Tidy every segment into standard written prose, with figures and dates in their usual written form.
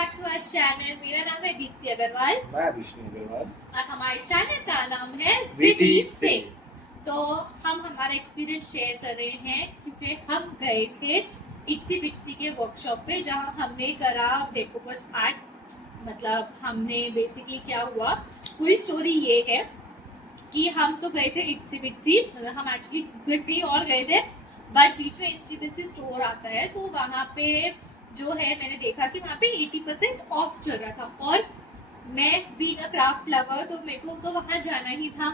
Back to our channel. मेरा नाम है दीप्ति अग्रवाल मैं विष्णु अग्रवाल और हमारे चैनल का नाम है विधि विधि से। से। तो हम हमारा एक्सपीरियंस शेयर कर रहे हैं क्योंकि हम गए थे इट्सी बिट्सी के वर्कशॉप पे जहाँ हमने करा डेकोपर्स आर्ट। मतलब हमने बेसिकली क्या हुआ, पूरी स्टोरी ये है कि हम तो गए थे इट्सी बिट्सी, मतलब हम एक्चुअली कहीं और गए थे, बट बीच में इट्सी बिट्सी स्टोर आता है तो वहाँ पे जो है मैंने देखा कि वहाँ पे 80% ऑफ चल रहा था और मैं बीइंग अ क्राफ्ट लवर तो मेरे को तो वहाँ जाना ही था।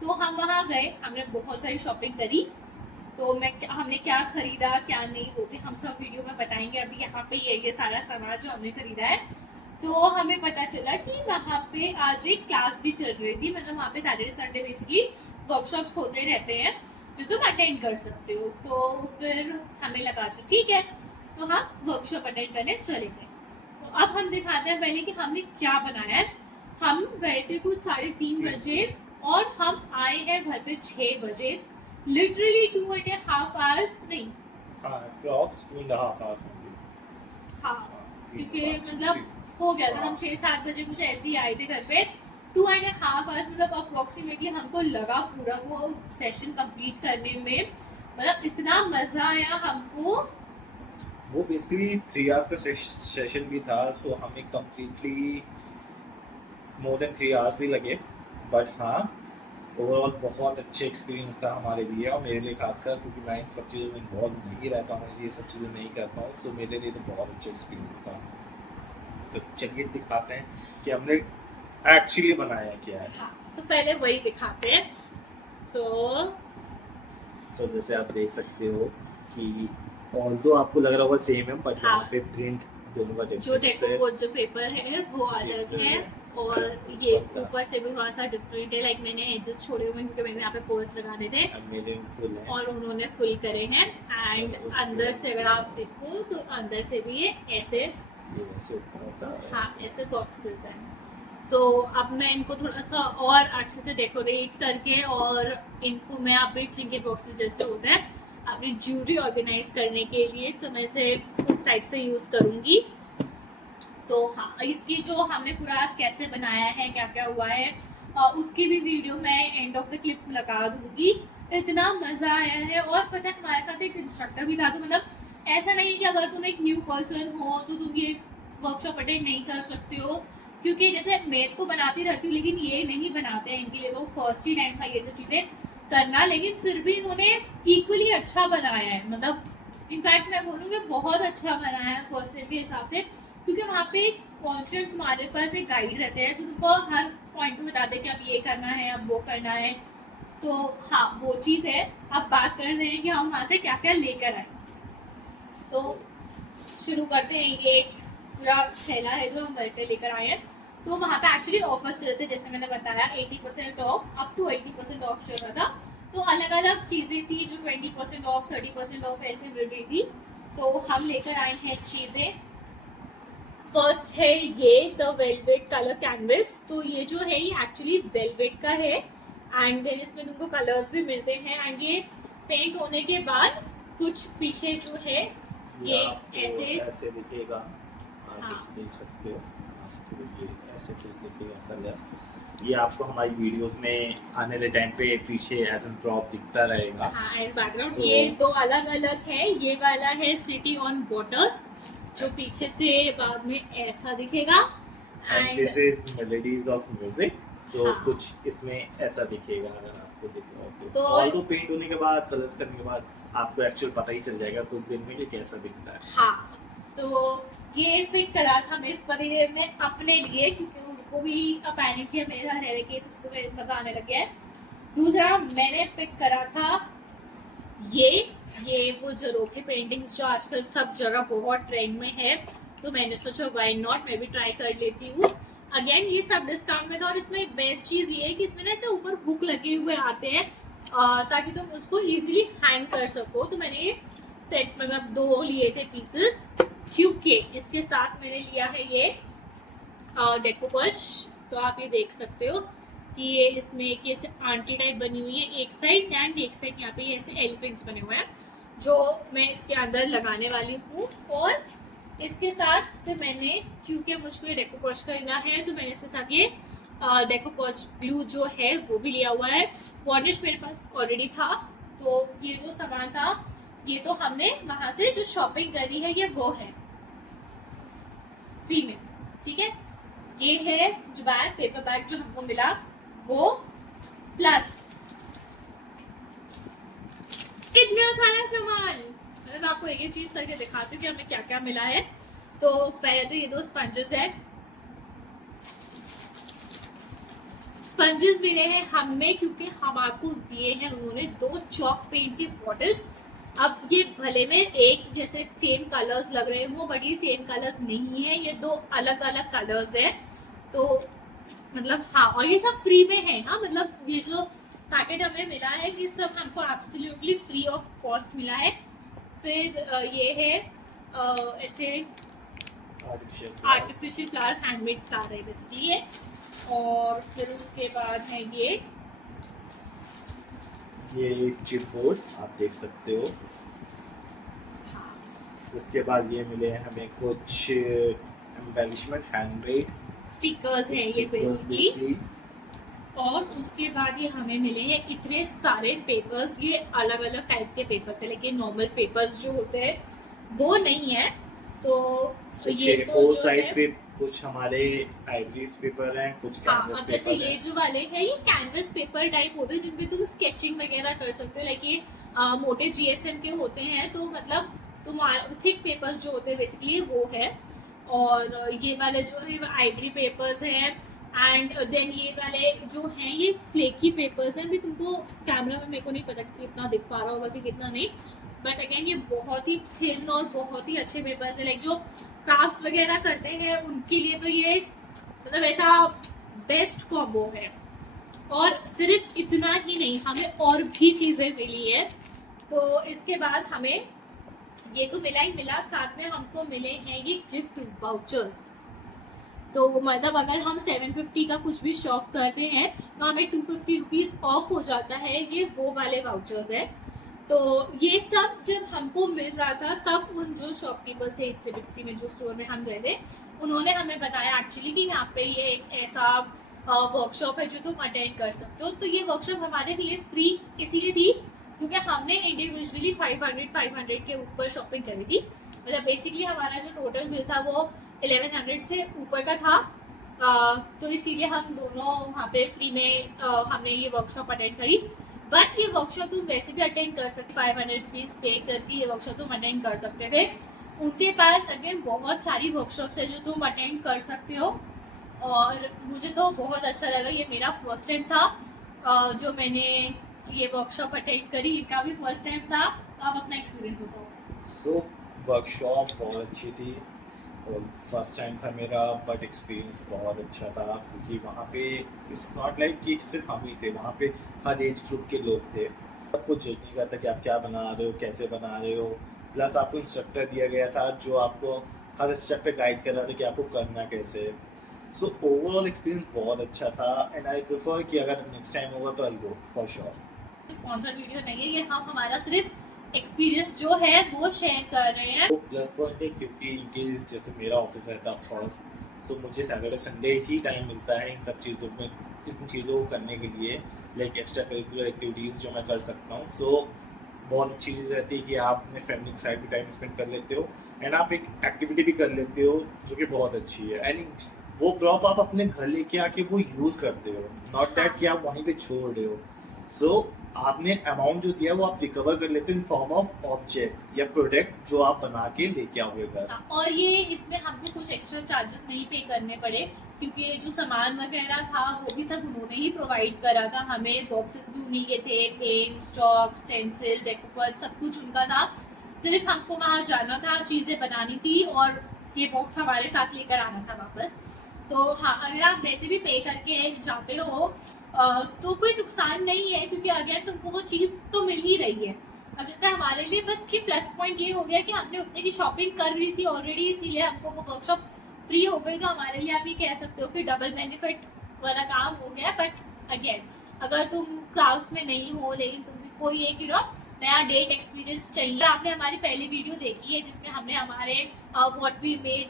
तो हम वहाँ गए, हमने बहुत सारी शॉपिंग करी। तो हमने क्या खरीदा क्या नहीं वो भी हम सब वीडियो में बताएंगे। अभी यहाँ पे ये सारा सामान जो हमने खरीदा है। तो हमें पता चला कि वहाँ पे आज एक क्लास भी चल रही थी, मतलब वहाँ पे सैटरडे संडे बेसिकली वर्कशॉप्स होते रहते हैं जो तुम अटेंड कर सकते हो। तो फिर हमें लगा अच्छा ठीक है, तो हम वर्कशॉप अटेंड करने चले गए। तो अब हम दिखाते हैं पहले कि हमने क्या बनाया है। हम गए थे कुछ 3:30 बजे और हम आए हैं घर पे 6 बजे। लिटरली 2.5 आवर्स नहीं, अप्रॉक्स 2.5 hours होंगे। हाँ, क्योंकि मतलब 3 हो गया था, हम 6-7 बजे कुछ ऐसे ही आए थे घर पे। 2.5 आवर्स मतलब अप्रोक्सीमेटली हमको लगा पूरा वो सेशन कंप्लीट करने में। मतलब इतना मजा आया हमको। वो बेसिकली 3 hours का सेशन भी था, सो हमें कंप्लीटली मोर देन 3 hours ही लगे। बट हाँ, ओवरऑल बहुत अच्छे एक्सपीरियंस था हमारे लिए और मेरे लिए खासकर, क्योंकि मैं इन सब चीज़ों में इन्वॉल्व नहीं रहता हूँ, ये सब चीज़ें नहीं करता हूँ, सो मेरे लिए तो बहुत अच्छा एक्सपीरियंस था। तो चलिए दिखाते हैं कि हमने एक्चुअली बनाया क्या है। हाँ, तो पहले वही दिखाते हैं। सो जैसे आप देख सकते हो कि ऑल्दो आपको लग रहा होगा सेम है, बट हाँ, यहाँ पे प्रिंट दोनों का जो डिफरेंस है। डेकोपोट जो पेपर है वो अलग है और ये ऊपर से भी थोड़ा सा डिफरेंट है। लाइक मैंने एडजस्ट छोड़े हुए हैं क्योंकि मैंने यहाँ पे पोल्स लगाने थे मेरे फुल है और उन्होंने फुल करे हैं। एंड अंदर से अगर आप देखो तो अंदर से भी ये ऐसे ऊपर होता है। हाँ ऐसे बॉक्सेस हैं। तो अब मैं इनको थोड़ा सा और अच्छे से डेकोरेट करके और इनको मैं अभी ट्रिंकेट बॉक्सेस जैसे होते हैं अपनी ज्वेलरी ऑर्गेनाइज करने के लिए, तो मैं इसे उस टाइप से यूज़ करूँगी। तो हाँ, इसकी जो हमने पूरा कैसे बनाया है क्या क्या हुआ है उसकी भी वीडियो मैं एंड ऑफ द क्लिप लगा दूंगी। इतना मज़ा आया है और पता है हमारे साथ एक इंस्ट्रक्टर भी था। तो मतलब ऐसा नहीं है कि अगर तुम एक न्यू पर्सन हो तो तुम ये वर्कशॉप अटेंड नहीं कर सकते हो, क्योंकि जैसे मैं तो बनाती रहती हूँ लेकिन ये नहीं बनाते हैं, इनके लिए तो फर्स्ट ही टाइम था ये सब चीज़ें करना, लेकिन फिर भी इन्होंने इक्वली अच्छा बनाया है। मतलब इनफैक्ट मैं बोलूँगी बहुत अच्छा बनाया है फर्स्ट टाइम के हिसाब से, क्योंकि वहाँ पे कॉन्स्टेंट तुम्हारे पास एक गाइड रहते हैं जो तुमको हर पॉइंट पे बताते हैं कि अब ये करना है अब वो करना है। तो हाँ वो चीज़ है। अब बात कर रहे हैं कि हम वहाँ से क्या क्या लेकर आए। तो शुरू करते हैं। ये एक पूरा थैला है जो हम घर पे लेकर आए हैं। तो वहाँ पे एक्चुअली ऑफर्स चल रहे थे, जैसे मैंने बताया 80% ऑफ, अप टू 80% ऑफ चल रहा था। तो अलग अलग चीज़ें थी जो 20% ऑफ 30% ऑफ ऐसे मिल रही थी। तो हम लेकर आए हैं चीज़ें। फर्स्ट है ये द वेलवेट कलर कैनवस। तो ये जो है ये एक्चुअली वेलवेट का है एंड देन इसमें तुमको कलर्स भी मिलते हैं। एंड ये पेंट होने के बाद कुछ पीछे जो है ये ऐसे दिखेगा, आप हाँ। देख सकते हो। आपको ये ऐसे कुछ दिखेगा कलर। ये आपको हमारी वीडियोस में आने वाले टाइम पे पीछे एज एन ड्रॉप दिखता रहेगा। हाँ एज बैकग्राउंड। ये दो अलग अलग है। ये वाला है सिटी ऑन वाटर्स जो पीछे से बाद में ऐसा दिखेगा and this is melodies of music. So कुछ इसमें ऐसा दिखेगा अगर आपको दिख रहा हो तो। ऑल्दो पेंट होने के बाद कलर्स करने के बाद आपको एक्चुअल पता ही चल जाएगा कुछ दिन में कि कैसा दिखता है। हाँ, तो ये पिक करा था मेरे पतिदेव ने अपने लिए, क्योंकि उनको भी अपेरेंटली मेरे साथ रह के सबसे मजा आने लग गया है। दूसरा मैंने पिक करा था ये वो जरोखे पेंटिंग्स जो आजकल सब जगह बहुत ट्रेंड में है। तो मैंने सोचा व्हाई नॉट, मैं भी ट्राई कर लेती हूँ। अगेन ये सब डिस्काउंट में था और इसमें बेस्ट चीज़ ये है कि इसमें ना ऐसे ऊपर हुक लगे हुए आते हैं ताकि तुम उसको इजीली हैंग कर सको। तो मैंने ये सेट मतलब 2 लिए थे पीसेस, क्योंकि इसके साथ मैंने लिया है ये डेकोपर्स। तो आप ये देख सकते हो कि ये इसमें एक ऐसे आंटी टाइप बनी हुई है एक साइड एंड एक साइड यहाँ पे ऐसे एलिफेंट्स बने हुए हैं जो मैं इसके अंदर लगाने वाली हूँ। और इसके साथ फिर मैंने, क्योंकि मुझको ये डेको पॉच करना है, तो मैंने इसके साथ ये डेको पॉच ग्लू जो है वो भी लिया हुआ है। वार्निश मेरे पास ऑलरेडी था, तो ये जो सामान था ये तो हमने वहां से जो शॉपिंग करी है ये वो है फ्री में, ठीक है। ये है जो बैग, पेपर बैग जो हमको मिला वो, प्लस इतना सारा सामान। मैं आपको एक चीज करके दिखाती हूँ कि हमें क्या क्या मिला है। तो पहले तो ये दो स्पंजेस है, स्पंजेस मिले हैं हमें क्योंकि हम आपको दिए हैं उन्होंने 2 चॉक पेंट की बॉटल्स। अब ये भले में एक जैसे सेम कलर्स लग रहे हो, बट ये सेम कलर्स नहीं है, ये 2 अलग अलग कलर्स है। तो मतलब हाँ, और ये सब फ्री में है। हाँ, मतलब ये जो पैकेट हमें मिला है ये सब हमको एब्सोल्युटली फ्री ऑफ कॉस्ट मिला है। फिर ये है ऐसे आर्टिफिशियल फ्लावर, हैंडमेड फ्लावर है बेसिकली ये। और फिर उसके बाद है ये चिप बोर्ड आप देख सकते हो। उसके बाद ये मिले हैं हमें कुछ एम्बेलिशमेंट हैंडमेड स्टिकर्स हैं ये बेसिकली। और उसके बाद ये हमें मिले हैं इतने सारे पेपर्स, ये अलग अलग टाइप के पेपर्स है, लेकिन नॉर्मल पेपर्स जो होते हैं वो नहीं है। तो ये तो फोर साइज पे कुछ हमारे आइवरीज पेपर हैं, कुछ कैनवस पेपर जैसे ये जो वाले हैं ये कैनवस पेपर टाइप होते हैं जिनपे तुम स्केचिंग वगैरह कर सकते हो। लाइक ये मोटे जीएसएम के होते हैं, तो मतलब तुम्हारे थिक पेपर्स जो होते हैं बेसिकली वो है। और ये वाले जो है आइवरी पेपर्स हैं। एंड देन ये वाले जो हैं ये फ्लेकी पेपर्स हैं। अभी तुमको कैमरा में मेरे को नहीं पता कि कितना दिख पा रहा होगा कि कितना नहीं, बट अगेन ये बहुत ही थिन और बहुत ही अच्छे पेपर्स है। लाइक जो क्राफ्ट्स वगैरह करते हैं उनके लिए तो ये मतलब ऐसा बेस्ट कॉम्बो है। और सिर्फ इतना ही नहीं, हमें और भी चीज़ें मिली है। तो इसके बाद हमें ये तो मिला ही मिला, साथ में हमको मिले हैं ये गिफ्ट वाउचर्स। तो मतलब अगर हम 750 का कुछ भी शॉप करते हैं तो हमें 250 रुपीज़ ऑफ हो जाता है, ये वो वाले वाउचर्स है। तो ये सब जब हमको मिल रहा था तब उन जो शॉपकीपर्स थे इट्स में जो स्टोर में हम गए थे उन्होंने हमें बताया एक्चुअली कि यहाँ पे ये एक ऐसा वर्कशॉप है जो तुम अटेंड कर सकते हो। तो ये वर्कशॉप हमारे लिए फ्री इसलिए थी क्योंकि हमने इंडिविजुअली 500 के ऊपर शॉपिंग करी थी। मतलब बेसिकली हमारा जो टोटल बिल था वो 1100 से ऊपर का था। तो इसीलिए हम दोनों वहाँ पे फ्री में हमने ये वर्कशॉप अटेंड करी। बट ये वर्कशॉप तुम वैसे भी अटेंड कर सकते, 500 रुपीज़ पे करके ये वर्कशॉप तुम अटेंड कर सकते थे। उनके पास अगेन बहुत सारी वर्कशॉप्स है जो तुम अटेंड कर सकते हो। और मुझे तो बहुत अच्छा लगा, ये मेरा फर्स्ट टाइम था जो मैंने ये वर्कशॉप अटेंड करी, इनका भी फर्स्ट टाइम था। तो आप अपना एक्सपीरियंस बताओ। सो वर्कशॉप बहुत अच्छी थी और फर्स्ट टाइम था मेरा, बट एक्सपीरियंस बहुत अच्छा था क्योंकि वहाँ पे इट्स नॉट लाइक कि सिर्फ हम ही थे, वहाँ पे हर एज ग्रुप के लोग थे। आपको जज नहीं करता कि आप क्या बना रहे हो, कैसे बना रहे हो। प्लस आपको इंस्ट्रक्टर दिया गया था जो आपको हर स्टेप पे गाइड कर रहा था कि आपको करना कैसे है। सो ओवरऑल एक्सपीरियंस बहुत अच्छा था एंड आई प्रेफर कि अगर नेक्स्ट टाइम होगा तो I go for sure. Sponsored video नहीं है ये, हम हमारा सिर्फ एक्सपीरियंस जो है वो शेयर कर रहे हैं। प्लस पॉइंट है क्योंकि इन केस जैसे मेरा ऑफिस रहता है ऑफ कोर्स, सो मुझे सैटरडे संडे ही टाइम मिलता है इन सब चीज़ों में, इन चीज़ों को करने के लिए, लाइक एक्स्ट्रा करिकुलर एक्टिविटीज़ जो मैं कर सकता हूँ। सो बहुत अच्छी चीज़ रहती है कि आप अपने फैमिली के साथ भी टाइम स्पेंड कर लेते हो एंड आप एक एक्टिविटी भी कर लेते हो जो कि बहुत अच्छी है। एंड वो प्रॉप आप अपने घर लेके आके वो यूज़ करते हो, नॉट दैट कि आप वहीं पे छोड़ रहे हो। सो आपने अमाउंट जो दिया वो आप रिकवर कर लेते हो इन फॉर्म ऑफ ऑब्जेक्ट या प्रोडक्ट जो आप बना के लेके आओगे घर। और ये इसमें हमको कुछ एक्स्ट्रा चार्जेस नहीं पे करने पड़े क्योंकि जो सामान वगैरह था वो भी सब उन्होंने ही प्रोवाइड करा था हमें। बॉक्सेस भी उन्हीं के थे, पेंट, स्टॉक, स्टेंसिल, डेकोपर सब कुछ उनका था। सिर्फ हमको वहाँ जाना था, चीज़ें बनानी थी और ये बॉक्स हमारे साथ लेकर आना था वापस। तो हाँ, अगर आप वैसे भी पे करके जाते हो तो कोई नुकसान नहीं है क्योंकि अगेन तुमको वो चीज़ तो मिल ही रही है। अब जैसे हमारे लिए बस कि प्लस पॉइंट ये हो गया कि हमने उतने की शॉपिंग कर ली थी ऑलरेडी, इसीलिए हमको वो वर्कशॉप फ्री हो गई। तो हमारे लिए आप ये कह सकते हो कि डबल बेनिफिट वाला काम हो गया। बट अगेन अगर तुम क्राफ्ट्स में नहीं हो लेकिन तुम भी कोई एक नया डेट एक्सपीरियंस चाहिए। आपने हमारी पहली वीडियो देखी है जिसमें हमने हमारे what we made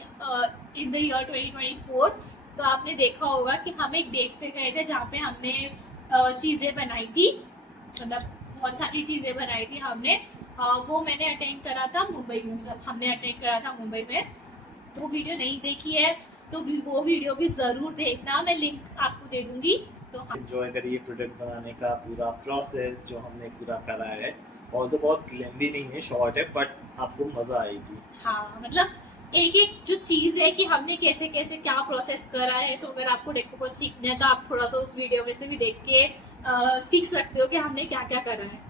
in the year 2024, तो आपने देखा होगा कि हम एक डेट पे गए थे जहाँ पे हमने चीज़ें बनाई थी, मतलब बहुत सारी चीज़ें बनाई थी हमने। वो मैंने अटेंड करा था मुंबई में, मतलब हमने अटेंड करा था मुंबई में। तो वीडियो नहीं देखी है तो वो वीडियो भी ज़रूर देखना, मैं लिंक आपको दे दूंगी। तो हाँ, एंजॉय करिए प्रोडक्ट बनाने का पूरा प्रोसेस जो हमने पूरा करा है। और तो बहुत लेंदी नहीं है, शॉर्ट है, बट आपको मजा आएगी। हाँ मतलब एक एक जो चीज़ है कि हमने कैसे कैसे क्या प्रोसेस करा है, तो अगर आपको डेकोर सीखना है तो आप थोड़ा सा उस वीडियो में से भी देख के सीख सकते हो कि हमने क्या क्या करा है।